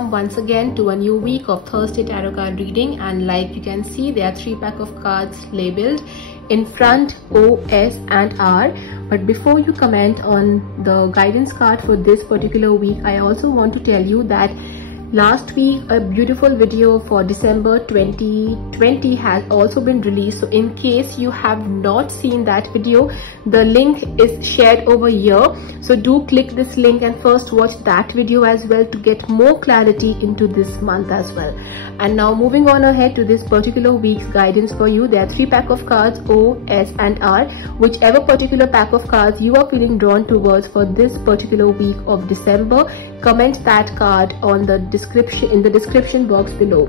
welcome once again to a new week of Thursday Tarot card reading. And like you can see, there are 3 packs of cards labeled in front O, S and R. But before you comment on the guidance card for this particular week, I also want to tell you that last week a beautiful video for December 2020 has also been released. So in case you have not seen that video, the link is shared over here. So do click this link and first watch that video as well to get more clarity into this month as well. And now moving on ahead to this particular week's guidance for you. There are 3 packs of cards, O, S and R. Whichever particular pack of cards you are feeling drawn towards for this particular week of December, comment that card on the description, in the description box below.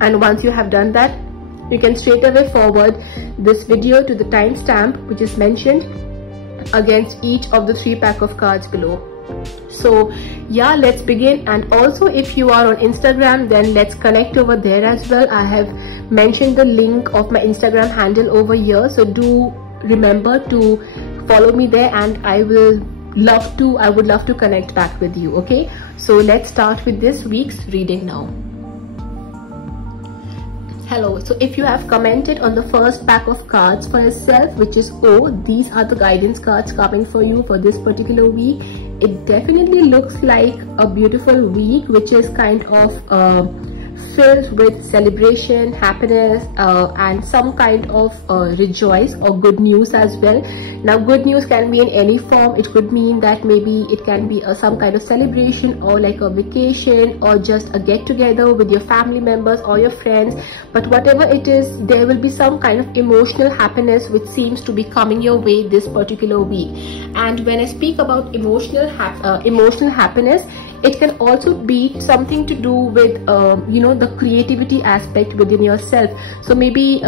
And once you have done that, you can straight away forward this video to the timestamp which is mentioned against each of the 3 packs of cards below. So yeah, let's begin. And also if you are on Instagram, then let's connect over there as well. I have mentioned the link of my Instagram handle over here, so do remember to follow me there, and I would love to connect back with you. Okay, so let's start with this week's reading now. Hello, so if you have commented on the first pack of cards for yourself, which is O, these are the guidance cards coming for you for this particular week. It definitely looks like a beautiful week which is kind of filled with celebration, happiness and some kind of rejoice or good news as well. Now good news can be in any form. It could mean that maybe it can be some kind of celebration or like a vacation or just a get together with your family members or your friends. But whatever it is, there will be some kind of emotional happiness which seems to be coming your way this particular week. And when I speak about emotional happiness, it can also be something to do with you know, the creativity aspect within yourself. So maybe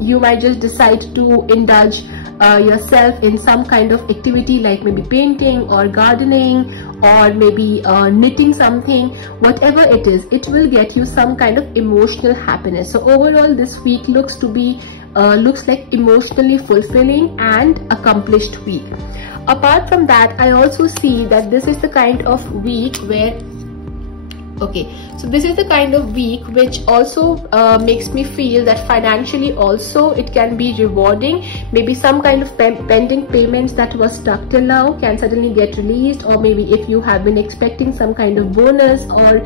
you might just decide to indulge yourself in some kind of activity, like maybe painting or gardening or maybe knitting something. Whatever it is, it will get you some kind of emotional happiness. So overall this week looks like emotionally fulfilling and accomplished week. Apart from that, I also see that this is the kind of week where, okay, so this is the kind of week which also makes me feel that financially also it can be rewarding. Maybe some kind of pending payments that was stuck till now can suddenly get released, or maybe if you have been expecting some kind of bonus or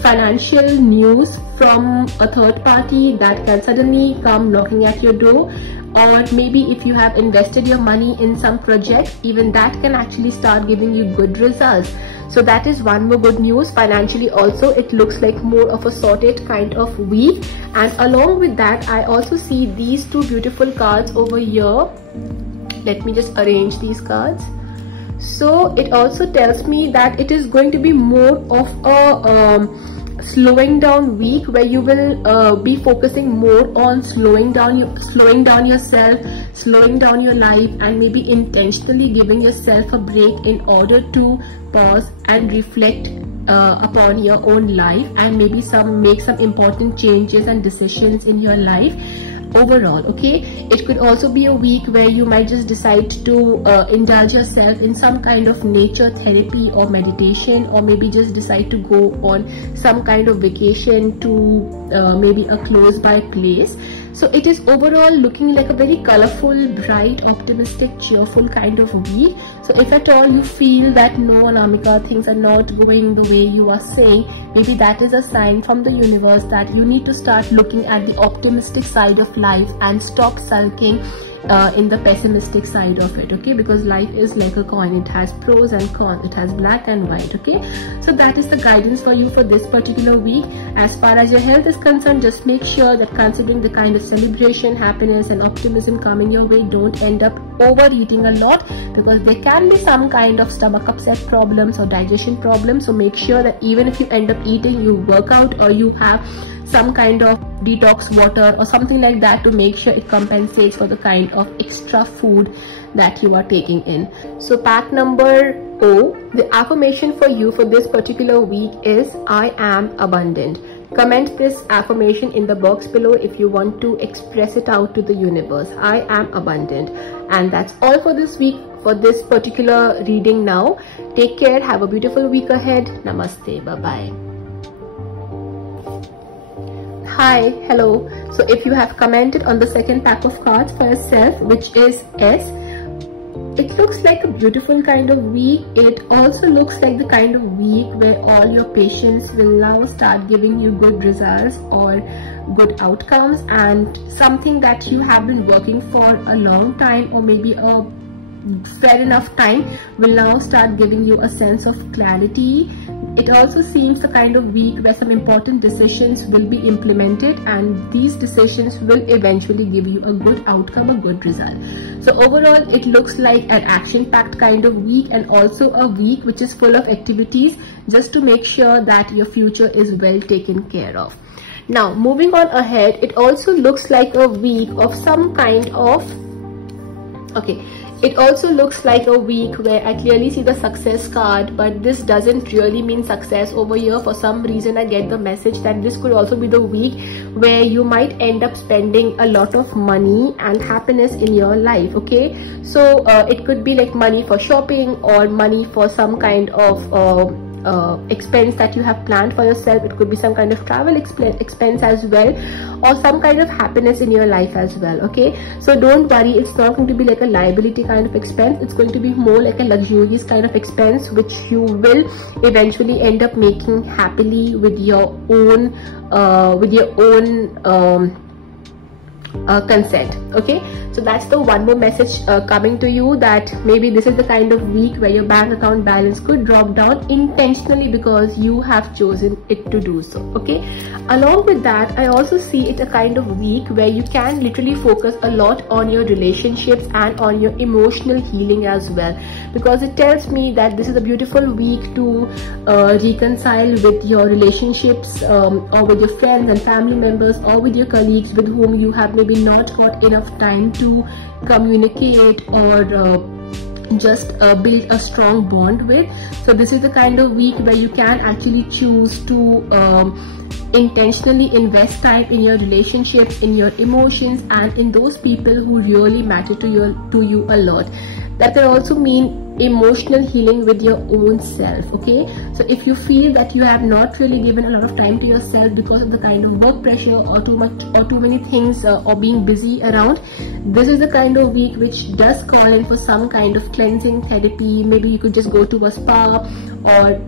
financial news from a third party, that can suddenly come knocking at your door. Or maybe if you have invested your money in some project, even that can actually start giving you good results. So that is one more good news. Financially also it looks like more of a sorted kind of week. And along with that, I also see these 2 beautiful cards over here. Let me just arrange these cards. So it also tells me that it is going to be more of a slowing down week, where you will be focusing more on slowing down yourself, slowing down your life, and maybe intentionally giving yourself a break in order to pause and reflect upon your own life, and maybe make some important changes and decisions in your life overall. Okay, it could also be a week where you might just decide to indulge yourself in some kind of nature therapy or meditation, or maybe just decide to go on some kind of vacation to maybe a close by place. So it is overall looking like a very colorful, bright, optimistic, cheerful kind of week. So if at all you feel that no, Anamika, things are not going the way you are saying, maybe that is a sign from the universe that you need to start looking at the optimistic side of life and stop sulking in the pessimistic side of it. Okay, because life is like a coin. It has pros and cons, it has black and white. Okay, so that is the guidance for you for this particular week. As far as your health is concerned, just make sure that considering the kind of celebration, happiness and optimism coming your way, don't end up overeating a lot, because there can be some kind of stomach upset problems or digestion problems. So make sure that even if you end up eating, you work out or you have some kind of detox water or something like that to make sure it compensates for the kind of extra food that you are taking in. So pack number O, the affirmation for you for this particular week is I am abundant. Comment this affirmation in the box below if you want to express it out to the universe. I am abundant. And that's all for this week for this particular reading now. Take care. Have a beautiful week ahead. Namaste. Bye-bye. Hi, hello. So if you have commented on the second pack of cards for yourself, which is S, it looks like a beautiful kind of week. It also looks like the kind of week where all your patients will now start giving you good results or good outcomes, and something that you have been working for a long time or maybe a fair enough time will now start giving you a sense of clarity. It also seems the kind of week where some important decisions will be implemented, and these decisions will eventually give you a good outcome, a good result. So overall, it looks like an action-packed kind of week, and also a week which is full of activities just to make sure that your future is well taken care of. Now, moving on ahead, it also looks like a week of some kind of, it also looks like a week where I clearly see the success card, but this doesn't really mean success over here. For some reason, I get the message that this could also be the week where you might end up spending a lot of money and happiness in your life, okay? So it could be like money for shopping or money for some kind of expense that you have planned for yourself. It could be some kind of travel expense as well, or some kind of happiness in your life as well, okay? So don't worry, it's not going to be like a liability kind of expense. It's going to be more like a luxurious kind of expense, which you will eventually end up making happily with your own consent, okay? So that's the one more message coming to you, that maybe this is the kind of week where your bank account balance could drop down intentionally because you have chosen it to do so, okay? Along with that, I also see it a kind of week where you can literally focus a lot on your relationships and on your emotional healing as well, because it tells me that this is a beautiful week to reconcile with your relationships or with your friends and family members, or with your colleagues with whom you have maybe not got enough time to communicate or just build a strong bond with. So this is the kind of week where you can actually choose to intentionally invest time in your relationships, in your emotions, and in those people who really matter to you a lot. That can also mean emotional healing with your own self, okay? So if you feel that you have not really given a lot of time to yourself because of the kind of work pressure or too many things or being busy around, this is the kind of week which does call in for some kind of cleansing therapy. Maybe you could just go to a spa or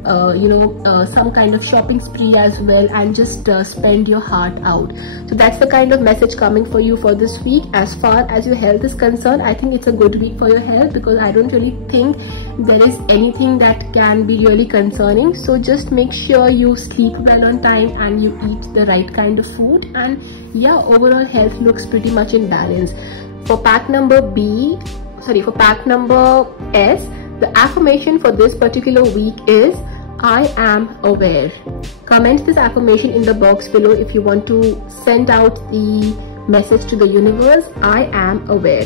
some kind of shopping spree as well, and just spend your heart out. So that's the kind of message coming for you for this week. As far as your health is concerned, I think it's a good week for your health, because I don't really think there is anything that can be really concerning. So just make sure you sleep well on time and you eat the right kind of food, and yeah, overall health looks pretty much in balance. For pack number S, the affirmation for this particular week is I am aware. Comment this affirmation in the box below if you want to send out the message to the universe. I am aware.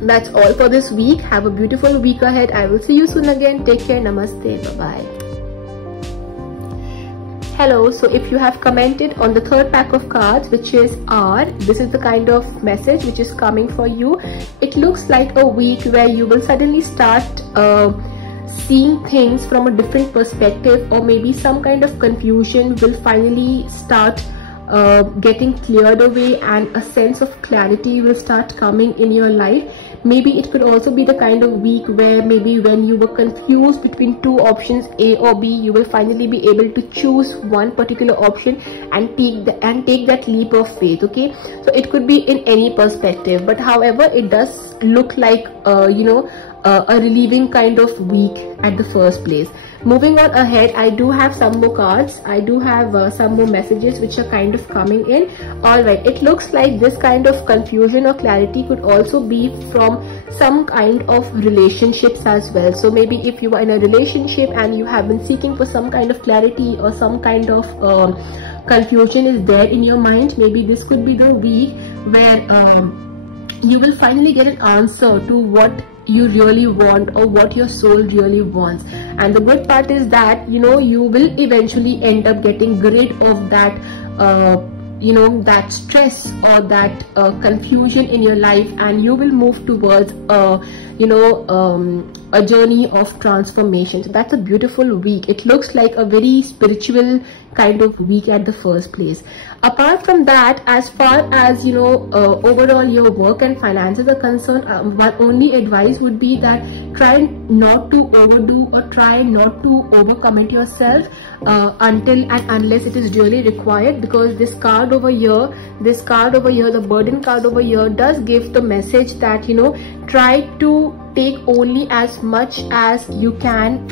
That's all for this week. Have a beautiful week ahead. I will see you soon again. Take care. Namaste. Bye-bye. Hello, so if you have commented on the third pack of cards, which is R, this is the kind of message which is coming for you. It looks like a week where you will suddenly start seeing things from a different perspective, or maybe some kind of confusion will finally start getting cleared away, and a sense of clarity will start coming in your life. Maybe it could also be the kind of week where maybe when you were confused between two options, A or B, you will finally be able to choose one particular option and take that leap of faith, okay? So it could be in any perspective, but however, it does look like a relieving kind of week at the first place. Moving on ahead, I do have some more cards. I do have some more messages which are kind of coming in. Alright, it looks like this kind of confusion or clarity could also be from some kind of relationships as well. So maybe if you are in a relationship and you have been seeking for some kind of clarity or some kind of confusion is there in your mind, maybe this could be the week where you will finally get an answer to what you really want or what your soul really wants. And the good part is that you will eventually end up getting rid of that that stress or that confusion in your life, and you will move towards a journey of transformation. So that's a beautiful week. It looks like a very spiritual kind of week at the first place. Apart from that, as far as overall your work and finances are concerned, my only advice would be that try not to overdo or try not to overcommit yourself until and unless it is really required, because this card over here, the burden card over here, does give the message that try to take only as much as you can,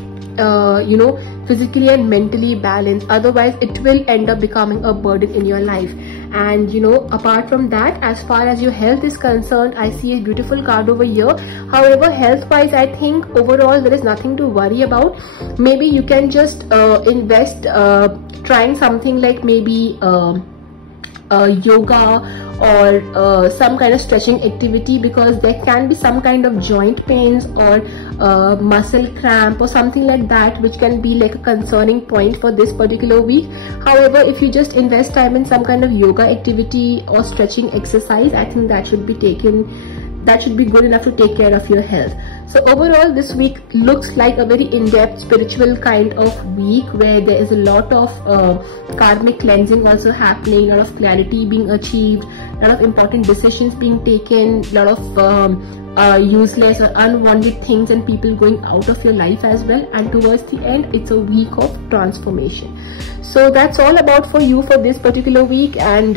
physically and mentally balanced. Otherwise it will end up becoming a burden in your life. And apart from that, as far as your health is concerned, I see a beautiful card over here. However, health wise, I think overall there is nothing to worry about. Maybe you can just invest trying something like maybe yoga or some kind of stretching activity, because there can be some kind of joint pains or muscle cramp or something like that, which can be like a concerning point for this particular week. However, if you just invest time in some kind of yoga activity or stretching exercise, I think that should be good enough to take care of your health. So overall, this week looks like a very in-depth spiritual kind of week, where there is a lot of karmic cleansing also happening, a lot of clarity being achieved, a lot of important decisions being taken, a lot of useless or unwanted things and people going out of your life as well. And towards the end, it's a week of transformation. So that's all about for you for this particular week. And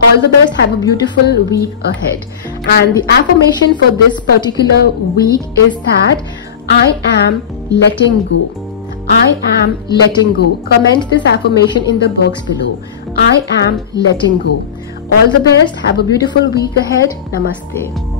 all the best. Have a beautiful week ahead. And the affirmation for this particular week is that I am letting go. I am letting go. Comment this affirmation in the box below. I am letting go. All the best. Have a beautiful week ahead. Namaste.